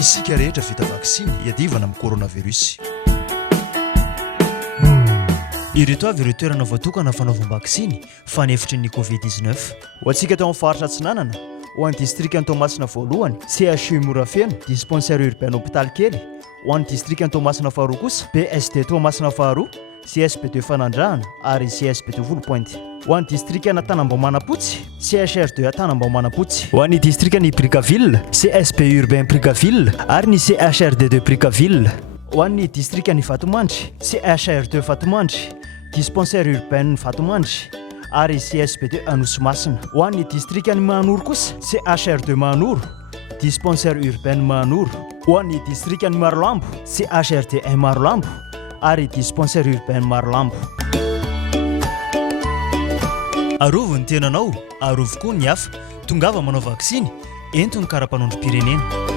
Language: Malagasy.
isika rehetra vita vaksiny hiadivana amin'ny coronavirus. Ireto avy ireo toerana voatokana fanaovam-baksiny fanefitry ny Covid-19. Ho antsika tao amin'ny faritra Atsinanana, ho an'ny district Toamasina voalohany, CHU Morafeno, dispensaire urbain hôpital kely, ho an'ny district Toamasina faharoa kosa, PSD Toamasina faharoa, CSP2 Fanandrahana ary CSP2 Volompointe. Ho an'ny district Tanambao-Manapotsy, CHR2 Tanambao-Manapotsy. Ho an'ny district ny Brickaville, CSP urbain Brickaville ary ny CHRD2 Brickaville. Ho an'ny district ny Vatomandry, CHR2 Vatomandry, dispensaire urbain Vatomandry ary CSP2 Anosimasina. Ho an'ny district ny Mahanoro kosa, CHR2 Mahanoro, dispensaire urbain Mahanoro. Ho an'ny district ny Marolambo, CHRD1 Marolambo ary dispensaire urbain Marolambo. Arovo ny tenanao, arovo koa ny hafa, tongava manao vaksiny, entony karapanondrom-pirenena.